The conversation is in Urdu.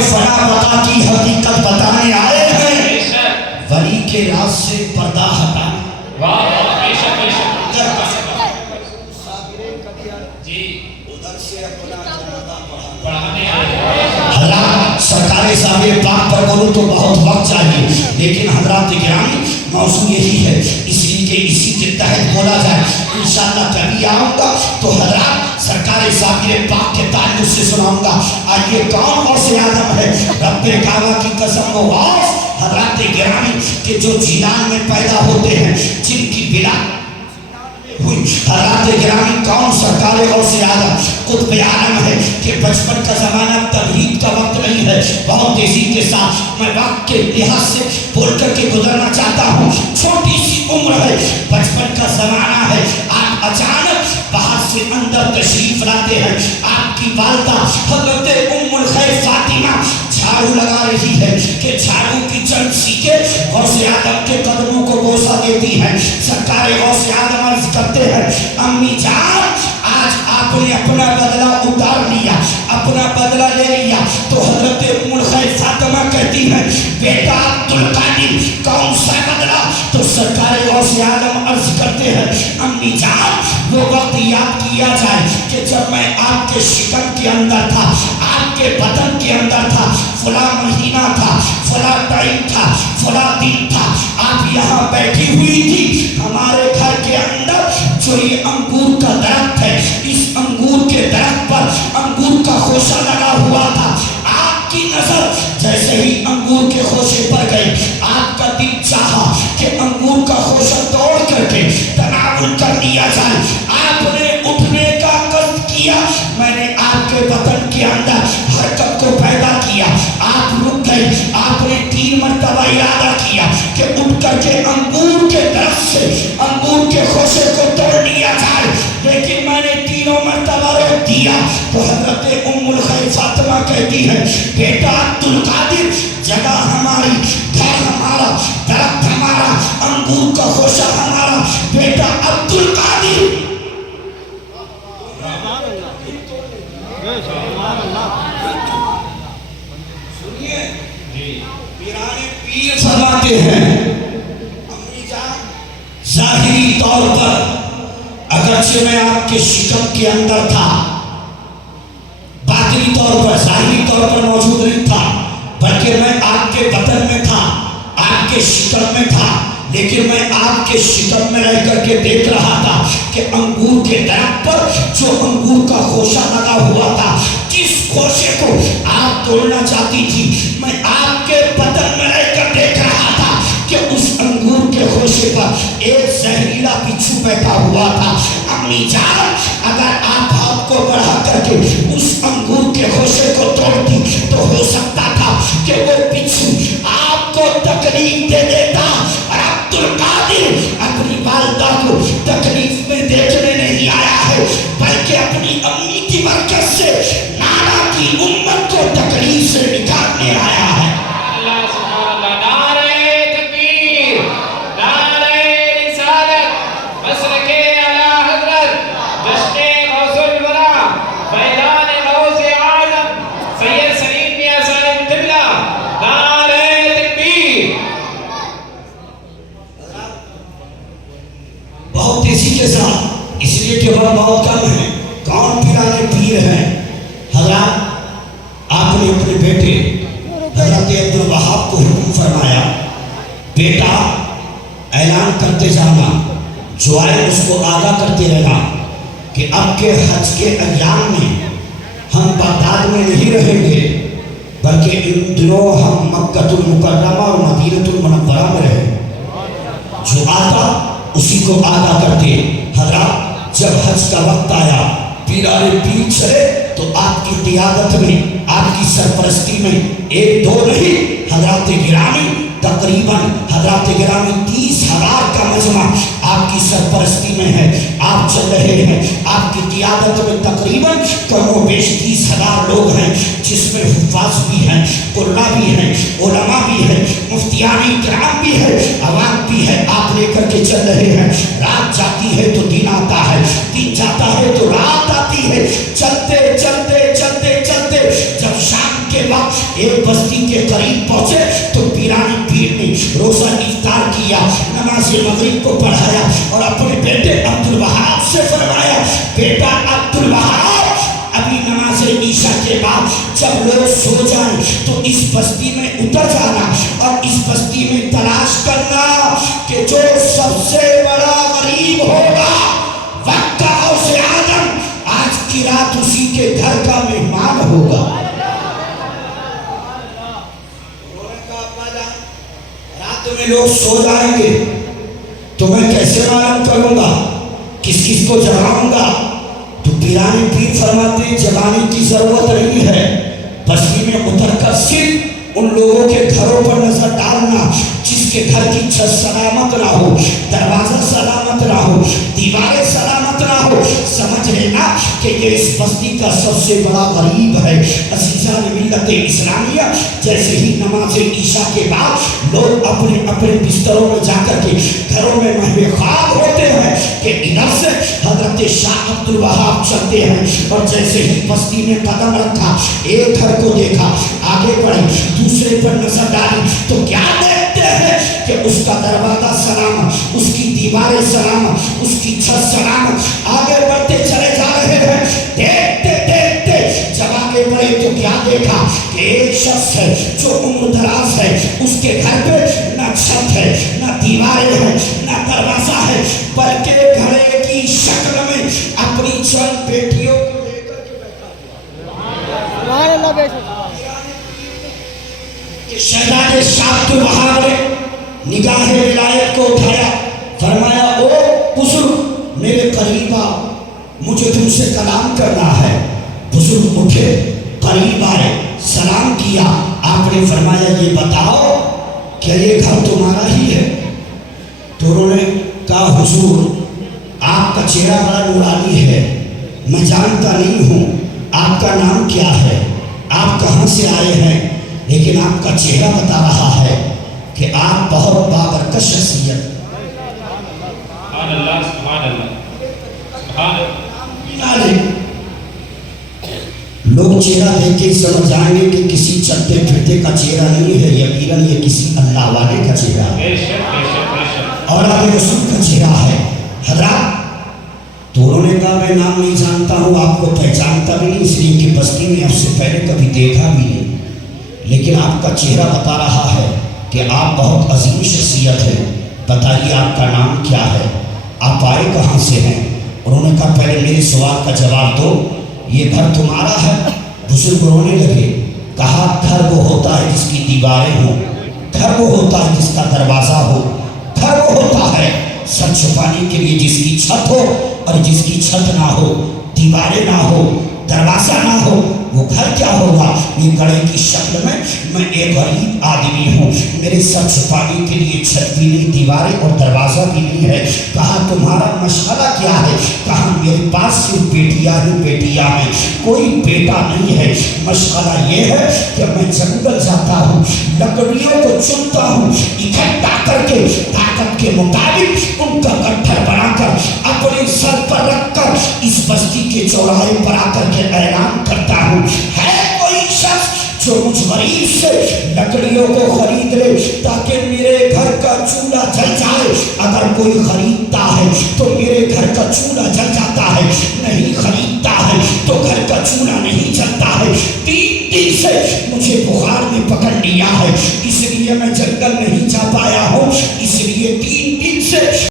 کہ فنا بقا کی حقیقت بتانے آئے ہیں، ولی کے راز سے پردہ ہٹانے۔ حضرات سرکار صاحب پاک پر بولو تو بہت وقت چاہیے، لیکن حضرات گرامی موضوع یہی ہے، اس لیے کہ اسی کے تحت بولا جائے۔ انشاءاللہ کبھی آؤں گا تو حضرات سرکار صاحب پاک کے تعلق سے سناؤں گا۔ آئیے کون اور سے آدم ہے رب کعبہ کی قسم و غوث حضرات گرامی کہ جو جیلان میں پیدا ہوتے ہیں، جن کی بلا ہوئی حضرات گرامی کون سرکار اور سے آدم قطب عالم ہے کہ بچپن کا زمانہ تمہید کا وقت نہیں ہے۔ بہت تیزی کے ساتھ میں وقت کے لحاظ سے بول کر کے گزرنا چاہتا ہوں، چھوٹی سی عمر ہے، بچپن کا زمانہ ہے، آپ اچانک باہر سے اندر تشریف لاتے ہیں۔ آپ کی والدہ حضرت ام الخیر فاطمہ جھاڑو لگا رہی ہے کہ جھاڑو کی چند سیکے غوث آدم کے قدموں کو بوسہ دیتی ہے۔ سرکار غوث آدم عرض کرتے ہیں، امی جان آج آپ نے اپنا بدلہ اتار لیا، اپنا بدلہ لے لیا۔ تو حضرت ام الخیر فاطمہ کہتی ہے، بیٹا عبدالقادر کون سا بدلہ؟ تو سرکار غوث آدم عرض کرتے ہیں، امی جان وہ وقت یاد کیا جائے کہ جب میں آپ کے شکم کے اندر تھا، آپ کے بدن کے اندر تھا، فلاں مہینہ تھا، فلاں ٹائم تھا، فلاں دن تھا، آپ یہاں بیٹھی ہوئی تھی ہمارے گھر کے اندر۔ جو یہ انگور کا درخت ہے، اس انگور کے درخت پر انگور کا خوشہ لگا ہوا تھا۔ آپ کی نظر جیسے ہی انگور کے خوشے پر گئی، آپ کا دل چاہا کہ انگور کا خوشہ توڑ کر کے تناول کر لیا جائے۔ آپ نے اٹھنے کا قصد کیا، میں نے آپ کے بدن کے اندر حرکت کو پیدا کیا، آپ رک گئی۔ آپ نے 3 مرتبہ ارادہ کیا کہ اٹھ کر کے انگور کے درخت سے انگور کے خوشے کو توڑ لیا جائے، لیکن میں نے 3 مرتبہ روک دیا۔ تو حضرت ام الخیر فاطمہ کہتی ہے، بیٹا عبدالقادر جگہ ہماری، گھر ہمارا، درخت ہمارا، انگور کا خوشہ ہمارا، بیٹا عبدالقادر۔ سنیے پیران پیر فرماتے ہیں، امی جان ظاہری طور پر اگرچہ میں آپ کے شکم کے اندر تھا، باطنی طور پر ظاہری طور پر موجود نہیں تھا، بلکہ میں آپ کے بدن میں تھا، آپ کے شکم میں تھا، لیکن میں آپ کے شکم میں رہ کر کے دیکھ رہا تھا کہ انگور کے درخت پر جو انگور کا خوشہ لگا ہوا تھا، جس خوشے کو آپ توڑنا چاہتی تھی، میں آپ کے بدن میں رہ کر دیکھ رہا تھا کہ اس انگور کے خوشے پر ایک زہریلا بچھو بیٹھا ہوا تھا۔ امی جان اگر آپ ہاتھ کو بڑھا کر کے اس انگور کے خوشے کو توڑتی تو ہو سکتا تھا کہ وہ بچھو آپ کو تکلیف دے دیتا، اور عبدالقادر اپنی والدہ کو تکلیف میں دیکھنے نہیں آیا ہے، بلکہ اپنی امی کی برکت سے نانا کی امت کو تکلیف سے نکالنے آیا ہے۔ اللہ سبحانہ اللہ، نعرہ تکبیر، نعرہ رسالت، مسلک اعلیٰ حضرت، جشن غوث الورا، فیضان غوث اعظم سید سلیم میاں سالم قبلہ، نعرہ تکبیر۔ بہت تیزی کے ساتھ، اس لیے کہ وقت بہت کم ہے، کون پیرانے پیر ہیں؟ حضرات آپ نے اپنے بیٹے حضرت عبدالوہاب کو حکم فرمایا، بیٹا اعلان کرتے جانا، جو آئے اس کو آگاہ کرتے رہنا کہ اب کے حج کے ایام میں ہم بغداد میں نہیں رہیں گے، بلکہ ان دنوں ہم مکہ المکرمہ اور مدینہ المنورہ میں رہیں۔ جو آتا اسی کو آگاہ کرتے۔ حضرات جب حج کا وقت آیا، پیران پیر چلے تو آپ کی قیادت میں، آپ کی سرپرستی میں 1-2 نہیں، حضرات گرامی تقریباً حضرات گرامی 30,000 کا مجمع آپ کی سرپرستی میں ہے، آپ چل رہے ہیں، آپ کی قیادت میں تقریباً کم و بیش 30,000 لوگ ہیں، جس میں حفاظ بھی ہیں، قراء بھی ہیں، علماء بھی ہیں، مفتیان کرام بھی ہیں، عوام بھی ہے۔ آپ لے کر کے چل رہے ہیں، رات جاتی ہے تو دن آتا ہے، دن جاتا ہے تو رات آتی ہے، چلتے چلتے چلتے چلتے جب شام کے بعد ایک بستی کے قریب پہنچے تو پیرانی پیر نے روزہ افطار کیا، نماز مغرب کو پڑھایا اور اپنے بیٹے عبدالوہاب سے فرمایا، بیٹا عبدالوہاب ابھی نماز عشاء کے بعد جب لوگ سو جائیں تو اس بستی میں اتر جانا اور اس بستی میں تلاش کرنا کہ جو سب سے بڑا غریب ہوگا وقت کا غوث آدم آج کی رات اسی کے گھر کا مہمان ہوگا۔ رات میں لوگ سو جائیں گے تو میں کیسے معلوم کروں گا، کس کس کو جگاؤں گا؟ تو پیرانی پیر فرماتے ہیں جگانے کی ضرورت نہیں ہے، بستی میں اتر کر صرف ان لوگوں کے گھروں پر نظر ڈالنا جس کے گھر کی چھت سلامت نہ ہو، دروازہ سلامت نہ ہو، دیواریں سلامت نہ ہو، سمجھ لینا کہ یہ اس بستی کا سب سے بڑا غریب ہے۔ عزیزان ملت اسلامیہ، جیسے ہی نماز عشاء کے بعد لوگ اپنے اپنے بستروں میں جا کر کے گھروں میں محو خواب ہوتے ہیں کہ ادھر سے حضرت شاہ عبدالوہاب چلتے ہیں، اور جیسے ہی بستی میں قدم رکھا ایک گھر کو دیکھا، آگے بڑھے دوسرے پر نظر ڈالی تو کیا دیکھتے ہیں کہ اس کا دروازہ سلامت، اس کی دیواریں سلامت، اس کی چھت سلامت۔ آگے بڑھتے چلے جا رہے ہیں، دیکھتے دیکھتے جب آگے بڑھے تو کیا دیکھا کہ ایک شخص ہے جو عمر دراز ہے، اس کے گھر پہ نہ چھت ہے، نہ دیواریں ہیں، نہ دروازہ ہے، بلکہ گھڑے کی شکل میں اپنی چند بیٹیوں کو لے کر کے بیٹھا کہ شہزادے شاہ عبدالوہاب نے نگاہ ولایت کو اٹھایا، فرمایا او بزرگ میرے قریب آ، مجھے تم سے کلام کرنا ہے۔ بزرگ اٹھے، قریب آئے، سلام کیا، آپ نے فرمایا یہ بتاؤ کیا یہ گھر تمہارا ہی ہے؟ تو انہوں نے کہا حضور آپ کا چہرہ بڑا نورانی ہے، میں جانتا نہیں ہوں آپ کا نام کیا ہے، آپ کہاں سے آئے ہیں، لیکن آپ کا چہرہ بتا رہا ہے کہ آپ بہت بابرکت شخصیت۔ سبحان اللہ سبحان اللہ سبحان اللہ۔ لوگ چہرہ دیکھ کے سمجھ جائیں گے کہ کسی چلتے پھرتے کا چہرہ نہیں ہے، یقیناً یہ کسی اللہ والے کا چہرہ ہے، بے شک بے شک بے شک اولاد رسول کا چہرہ ہے۔ حضرات تو انہوں نے کہا میں نام نہیں جانتا ہوں، آپ کو پہچانتا بھی نہیں، اس لیے کہ بستی میں آپ سے پہلے کبھی دیکھا بھی نہیں، لیکن آپ کا چہرہ بتا رہا ہے کہ آپ بہت عظیم شخصیت ہے، بتائیے آپ کا نام کیا ہے، آپ آئے کہاں سے ہیں؟ انہوں نے کہا پہلے میرے سوال کا جواب دو، یہ گھر تمہارا ہے؟ بزرگ رونے لگے، کہا گھر وہ ہوتا ہے جس کی دیواریں ہوں، گھر وہ ہوتا ہے جس کا دروازہ ہو، گھر وہ ہوتا ہے سر چھپانے کے لیے جس کی چھت ہو، اور جس کی چھت نہ ہو، دیواریں نہ ہو، دروازہ نہ ہو، وہ گھر کیا ہوگا؟ یہ گڑھے کی شکل میں ایک غریب آدمی ہوں، میرے سر چھپانے کے لیے چھت بھی نہیں، دیواریں اور دروازہ بھی نہیں ہے۔ کہا تمہارا مشغلہ کیا ہے؟ کہا میرے پاس صرف بیٹیاں ہی بیٹیاں ہیں، کوئی بیٹا نہیں ہے۔ مشغلہ یہ ہے کہ میں جنگل جاتا ہوں، لکڑیوں کو چنتا ہوں، اکٹھا کر کے طاقت کے مطابق ان کا گٹھر بنا کر اپنے سر پر رکھ کر اس بستی کے چوراہے پر آ کر کے اعلان کرتا ہوں، ہے کوئی شخص جو مجھ غریب سے لکڑیوں کو خرید لے تاکہ میرے گھر کا چولہا جل جائے؟ اگر کوئی خریدتا ہے تو میرے گھر کا چولہا جل جاتا ہے، نہیں خریدتا ہے تو گھر کا چولہا نہیں جلتا ہے۔ 3 دن سے مجھے بخار نے پکڑ لیا ہے، اس لیے میں جنگل نہیں جا پایا ہوں،